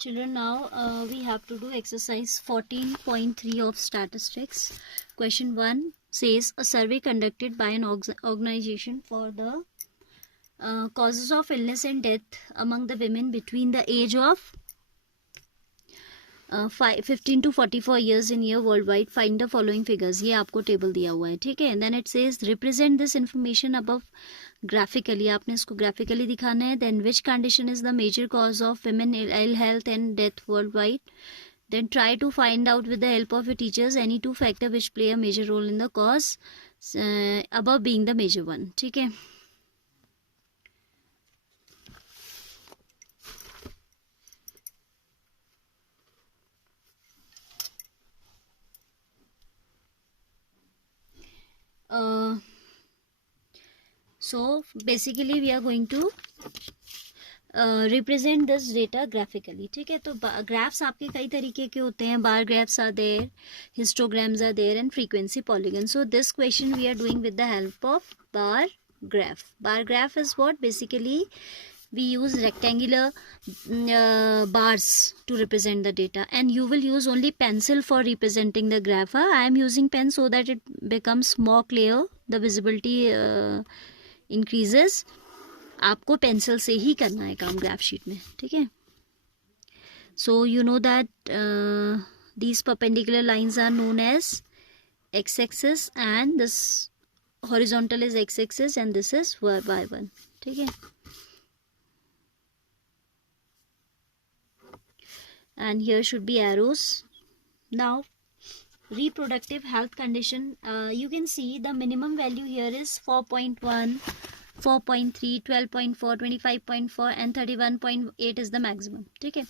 Children, now we have to do exercise 14.3 of statistics. Question 1 says a survey conducted by an organization for the causes of illness and death among the women between the age of 15 to 44 years in year worldwide. Find the following figures. ये आपको table दिया हुआ है, ठीक है. Then it says represent this information above graphically. आपने इसको graphically दिखाना है. Then which condition is the major cause of women ill health and death worldwide? Then try to find out with the help of your teachers any two factors which play a major role in the cause, above being the major one. ठीक है. So basically we are going to represent this data graphically. ठीक है. तो graphs आपके कई तरीके के होते हैं. Bar graphs are there, histograms are there, and frequency polygon. So this question we are doing with the help of bar graph. Bar graph is what? Basically we use rectangular bars to represent the data, and you will use only pencil for representing the graph. I am using pen so that it becomes more clear, the visibility increases. आपको pencil से ही करना है काम graph sheet में, ठीक है. So you know that these perpendicular lines are known as x-axis and this horizontal is x-axis and this is y1, ठीक है. And here should be arrows. Now reproductive health condition, you can see the minimum value here is 4.1, 4.3, 12.4, 25.4 and 31.8 is the maximum, ठीक है.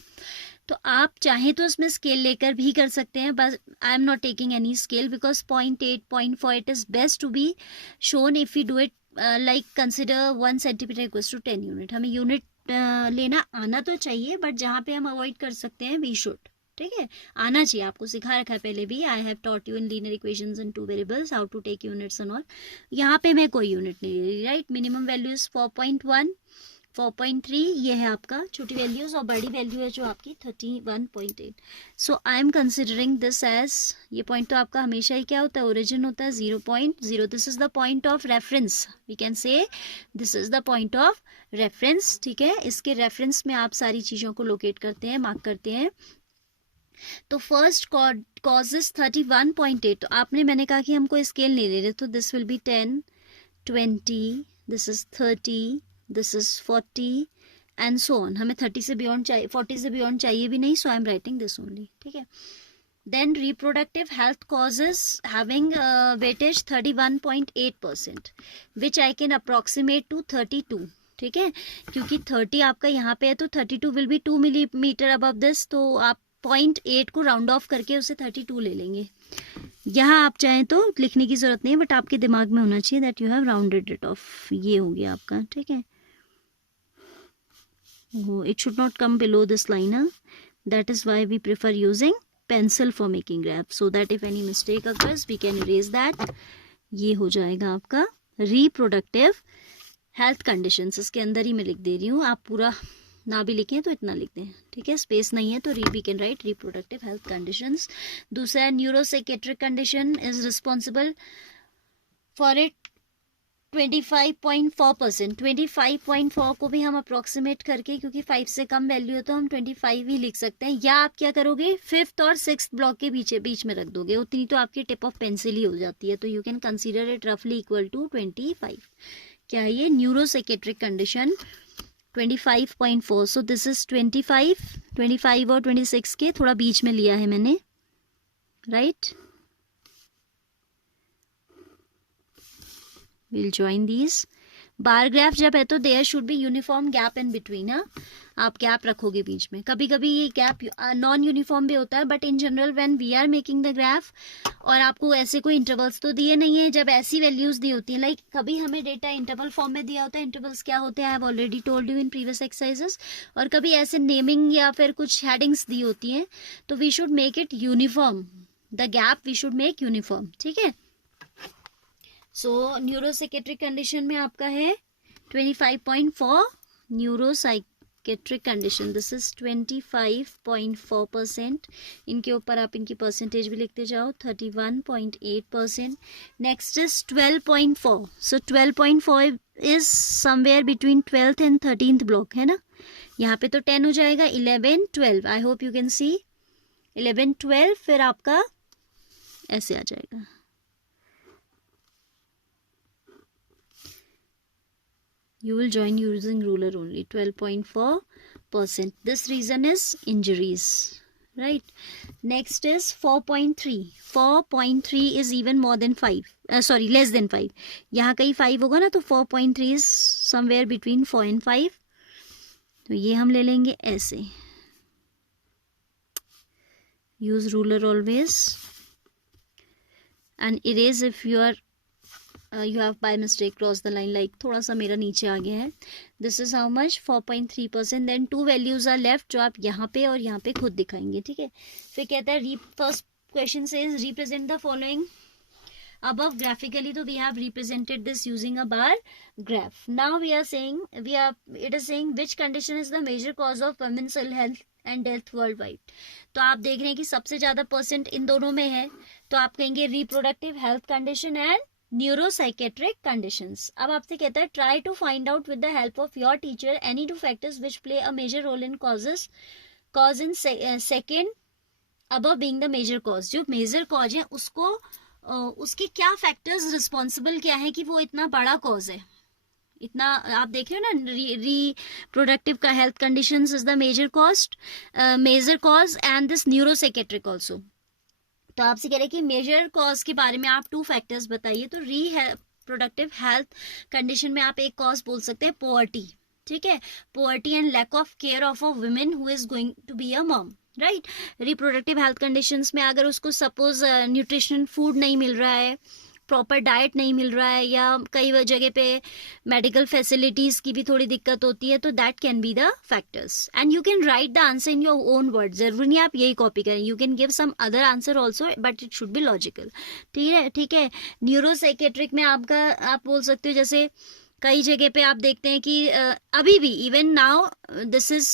तो आप चाहें तो इसमें scale लेकर भी कर सकते हैं, बस I am not taking any scale because 0.8, 0.4 it is best to be shown if you do it like consider 1 centimetre equals to 10 unit. हमें यूनिट लेना आना तो चाहिए, बट जहाँ पे हम अवॉइड कर सकते हैं वी शुड, ठीक है. आना चाहिए, आपको सिखा रखा है पहले भी. I have taught you in linear equations in 2 variables how to take units and all. यहाँ पे मैं कोई यूनिट नहीं ले रही, राइट. मिनिमम वैल्यू इज 4.1, 4.3 ये है आपका छोटी वैल्यूज, और बड़ी वैल्यू है जो आपकी 31.8. So I am considering this as, ये पॉइंट तो आपका हमेशा ही क्या होता है, ओरिजिन होता है 0.0. This is the point of reference, we can say this is the point of reference, ठीक है. इसके रेफरेंस में आप सारी चीज़ों को लोकेट करते हैं, मार्क करते हैं. तो फर्स्ट कॉज इज 31.8. तो आपने, मैंने कहा कि हम कोई स्केल नहीं ले रहे, तो this will B 10, 20, this is 30, this is 40 and so on. हमें 30 से बियॉन्ड चाहिए, 40 से बियॉन्ड चाहिए भी नहीं, so I am writing this only, ठीक है. Then reproductive health causes having weightage 31.8%, which I can approximate to 32, ठीक है. क्योंकि 30 आपका यहाँ पे है तो 32 will be 2 millimetre above this, तो आप 0.8 को राउंड ऑफ करके उसे 32 ले लेंगे. यहाँ आप चाहें तो लिखने की जरूरत नहीं है, बट आपके दिमाग में होना चाहिए that you have rounded it off. ये हो गया आपका, ठीक है. It should not come below this line, that is why we prefer using pencil for making graph, so that if any mistake occurs we can erase that. ये हो जाएगा आपका रिप्रोडक्टिव हेल्थ कंडीशंस. इसके अंदर ही मैं लिख दे रही हूँ, आप पूरा ना भी लिखें तो इतना लिख दें, ठीक है. स्पेस नहीं है तो we can write reproductive health conditions. दूसरा neuropsychiatric condition is responsible for it 25.4%. 25.4 को भी हम अप्रोक्सीमेट करके, क्योंकि 5 से कम वैल्यू है तो हम 25 ही लिख सकते हैं. या आप क्या करोगे, 5th और 6th ब्लॉक के बीच में रख दोगे, उतनी तो आपकी टिप ऑफ पेंसिल ही हो जाती है. तो यू कैन कंसीडर इट रफली इक्वल टू 25. क्या है ये neuropsychiatric condition 25.4. So this is 25 और 26 के थोड़ा बीच में लिया है मैंने, right. Will join these. Bar graph जब है तो there should be uniform gap in between. आप गैप रखोगे बीच में. कभी कभी ये गैप नॉन यूनिफॉर्म भी होता है, but in general when we are making the graph, और आपको ऐसे कोई इंटरवल्स तो दिए नहीं है, जब ऐसी वैल्यूज दी होती हैं, लाइक कभी हमें डेटा इंटरवल फॉर्म में दिया होता है. इंटरवल्स क्या होते हैं I have already told you in previous exercises. और कभी ऐसे नेमिंग या फिर कुछ हेडिंग्स दी होती हैं, तो we should make it uniform, the gap we should make uniform, ठीक है. सो न्यूरोसाइकेट्रिक कंडीशन में आपका है 25.4 neuropsych neuropsychiatric condition, this is 25.4%. इनके ऊपर आप इनकी परसेंटेज भी लिखते जाओ, 31.8%. Next is 12.4. So 12.4 is somewhere between 12th and 13th block, है ना. यहाँ पे तो 10 हो जाएगा. 11, 12, I hope you can see. 11, 12, फिर आपका ऐसे आ जाएगा. You will join using ruler only. 12.4%. This reason is injuries, right? Next is 4.3. 4.3 is even more than 5. Less than 5. यहाँ कहीं 5 होगा ना, तो 4.3 is somewhere between 4 and 5. तो ये हम ले लेंगे ऐसे. Use ruler always and erase if you are you have by mistake crossed the line, like थोड़ा सा मेरा नीचे आ गया है. This is how much? 4.3%. Then 2 values are left जो आप यहाँ पे और यहाँ पे खुद दिखाएंगे, ठीक है. फिर कहता है first question says represent the following above graphically. तो we have represented this using a bar graph. Now it is saying which condition is the major cause of women's ill health and death worldwide. तो आप देख रहे हैं कि सबसे ज्यादा percent in दोनों में है, तो आप कहेंगे reproductive health condition and neuropsychiatric conditions. अब आपसे कहता है try to find out with the help of your teacher any 2 factors which play a major role in cause in second above being the major cause. जो major cause है उसको उसके क्या factors responsible क्या है कि वो इतना बड़ा कॉज है. इतना आप देख रहे हो ना, रिप्रोडक्टिव का health conditions is the major cause and this neuropsychiatric also. तो आपसे कह रहे हैं कि मेजर कॉज के बारे में आप 2 फैक्टर्स बताइए. तो रिप्रोडक्टिव हेल्थ कंडीशन में आप एक कॉज बोल सकते हैं पोवर्टी, ठीक है. Poverty and lack of care of a women who is going to be a mom, right. Reproductive health conditions में अगर उसको सपोज न्यूट्रिशनल फूड नहीं मिल रहा है, प्रॉपर डाइट नहीं मिल रहा है, या कई जगह पे मेडिकल फैसिलिटीज की भी थोड़ी दिक्कत होती है, तो that can be the factors. And you can write the answer in your own word. जरूरी नहीं आप यही कॉपी करें, you can give some other answer also, but it should be logical, ठीक है. न्यूरोसाइकेट्रिक में आपका आप बोल सकते हो, जैसे कई जगह पे आप देखते हैं कि अभी भी even now this is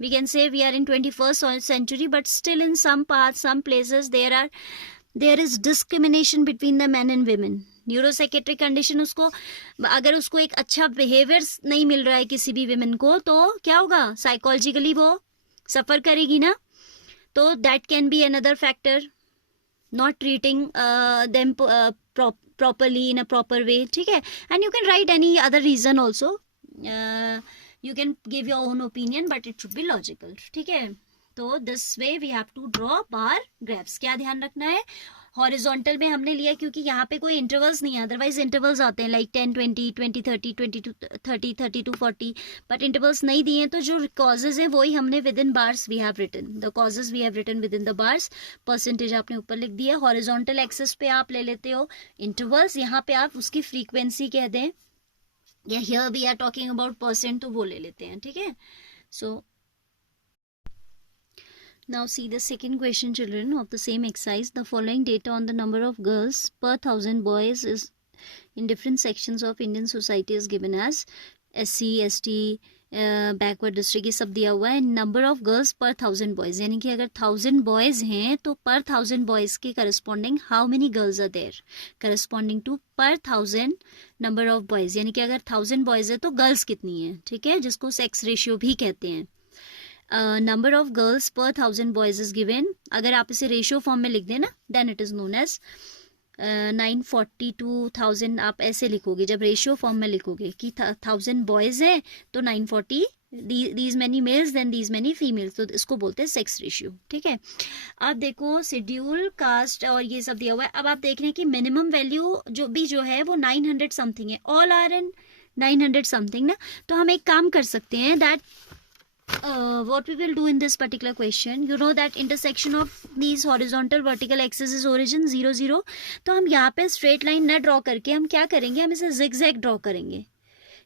we can say we are in 21st century, but still in some parts, some places there is discrimination between the men and women. Neuropsychiatric condition उसको अगर उसको एक अच्छा बिहेवियर नहीं मिल रहा है किसी भी विमेन को, तो क्या होगा, साइकोलॉजिकली वो सफर करेगी ना. तो that can be another factor. Not treating them properly in a proper way, ठीक है. And you can write any other reason also. You can give your own opinion, but it should be logical, ठीक है. तो this way we have to draw bar graphs. क्या ध्यान रखना है, horizontal में हमने लिया क्योंकि यहाँ पे कोई इंटरवल्स नहीं है. अदरवाइज इंटरवल्स आते हैं लाइक 10, 20, 20, 30, 22, 30, 32, 40, बट इंटरवल्स नहीं दिए हैं. तो जो कॉजेज हैं वही हमने within bars we have written. The causes we have written within the bars. Percentage आपने ऊपर लिख दिया. हॉरिजॉन्टल एक्सेस पे आप ले लेते हो इंटरवल्स, यहाँ पे आप उसकी फ्रीक्वेंसी कह दें, या here we are talking about percent, तो वो ले लेते हैं, ठीक है. सो now see the second question, children, of the same exercise. The following data on the number of girls per 1000 boys is in different sections of Indian society is given as SC, ST, backward district, ये सब दिया हुआ है. Number of girls पर 1000 boys, यानी कि अगर 1000 boys हैं तो पर 1000 बॉयज के corresponding how many girls are there corresponding to per 1000 number of boys. यानी कि अगर 1000 बॉयज है तो गर्ल्स कितनी है, ठीक है, जिसको सेक्स रेशियो भी कहते हैं. नंबर ऑफ गर्ल्स पर 1000 बॉयज इज गिवन. अगर आप इसे रेशियो फॉर्म में लिख दें ना, then it is known as 942,000. आप ऐसे लिखोगे जब रेशियो फॉर्म में लिखोगे कि 1000 बॉयज हैं तो 940 these many males then these many females, तो इसको बोलते हैं सेक्स रेशियो, ठीक है. आप देखो शेड्यूल कास्ट और ये सब दिया हुआ है. अब आप देख रहे हैं कि मिनिमम वैल्यू जो है वो 900 समथिंग है. ऑल आर इन 900 समथिंग ना. तो हम एक काम कर सकते हैं that what we will do in this particular question, you know that intersection of these horizontal vertical axis is origin 0, 0. तो हम यहाँ पे स्ट्रेट लाइन न ड्रॉ करके हम क्या करेंगे, हम इसे zigzag ड्रॉ करेंगे,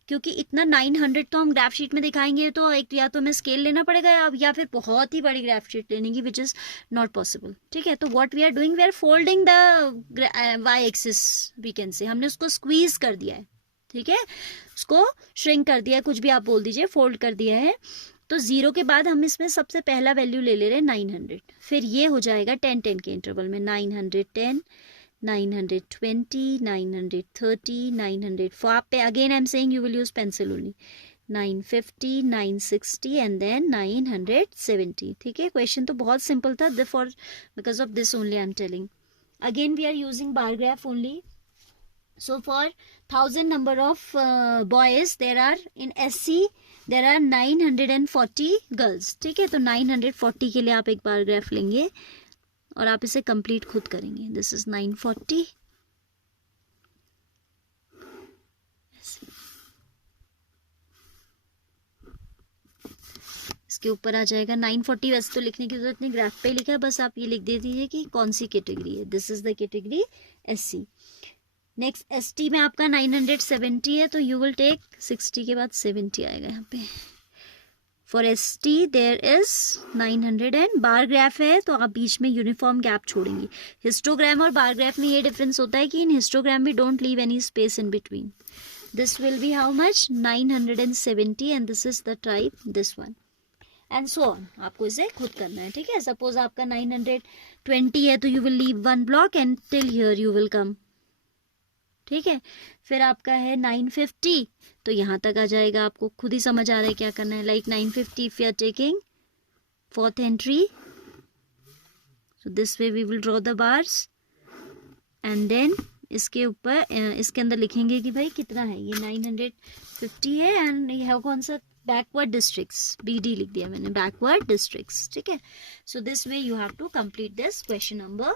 क्योंकि इतना 900 तो हम ग्राफ शीट में दिखाएंगे तो एक या तो हमें स्केल लेना पड़ेगा या फिर बहुत ही बड़ी ग्राफ शीट लेने की, विच इज नॉट पॉसिबल, ठीक है. तो what we are doing, we are folding the y axis, we can say हमने उसको स्क्वीज कर दिया है, ठीक है, उसको श्रिंक कर दिया है, कुछ भी आप बोल दीजिए, फोल्ड कर दिया है. तो 0 के बाद हम इसमें सबसे पहला वैल्यू ले रहे हैं 900, फिर ये हो जाएगा 10 के इंटरवल में 910, 920, 930, 900. For आप पे again I'm saying you will use pencil only. 950, 960 and then 970. ठीक है, क्वेश्चन तो बहुत सिंपल था, because of this only I'm telling. Again we are using bar graph only. So for 1000 number of boys there are in SC there are 940 girls. ठीक है, तो 940 के लिए आप एक बार ग्राफ लेंगे और आप इसे कंप्लीट खुद करेंगे. This is 940. इसके ऊपर आ जाएगा 940. वैसे तो लिखने की जरूरत नहीं, ग्राफ पे लिखा है, बस आप ये लिख दे दीजिए कि कौन सी कैटेगरी है. This is the category SC. Next ST में आपका 970 है, तो यू विल टेक 60 के बाद 70 आएगा यहाँ पे. For ST there is 900 and bar graph है तो आप बीच में यूनिफॉर्म गैप छोड़ेंगे. हिस्टोग्राम और बार ग्राफ में ये डिफरेंस होता है कि in histogram we don't leave any space in between. This will be how much 970 and this is the type this one and so on. आपको इसे खुद करना है. ठीक है, सपोज आपका 920 है तो you will leave one block and till here you will come. ठीक है, फिर आपका है 950 तो यहाँ तक आ जाएगा. आपको खुद ही समझ आ रहा है क्या करना है. Like 950 if you are taking fourth entry, so this way we will draw the bars and then इसके ऊपर इसके अंदर लिखेंगे कि भाई कितना है. ये 950 है एंड ये है कौन सा, बैकवर्ड डिस्ट्रिक्ट्स, BD लिख दिया मैंने, बैकवर्ड डिस्ट्रिक्ट्स. ठीक है, so this way you have to complete this question number